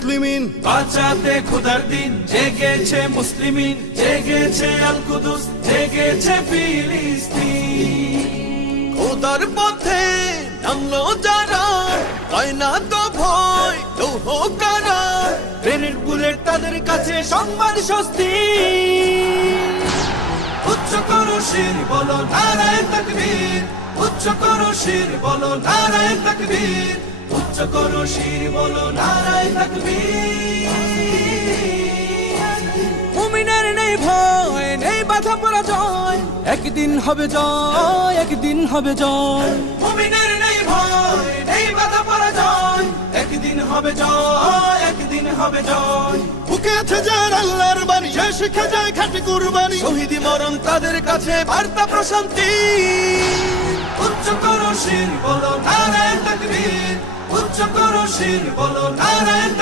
মুসলিমিন, বাঁচাতে খোদার দিন জেগেছে মুসলিমিন, জেগেছে আল কুদুস, জেগেছে ফিলিস্তিন। খোদার পথে নামলো যারা, হয় না তো ভয় লৌহ কারা। ট্রেনের বুলেট তাদের কাছে সংবাদ স্বস্তি। উচ্চ করো শির বলো নারায়ে তাকবীর, উচ্চ করো শির বলো নারায়ে তাকবীর, উচ্চ করো শির বলো নারায়ে তাকবীর। মুমিনের নেই ভয়, নেই বাধা পরাজয়, একদিন হবে জয়, একদিন হবে জয়। মুমিনের নেই ভয়, নেই বাধা পরাজয়, একদিন হবে জয়, একদিন হবে জয়। বুকে আছে যার আল্লাহর বাণী, সে শিখে যায় খাঁটি কুরবানি। শহীদি মরণ তাদের কাছে বার্তা প্রশান্তি। উচ্চ করো শির বলো নারায়ে তাকবীর, উচ্চ করো শির বলো নারায়ে তাকবীর।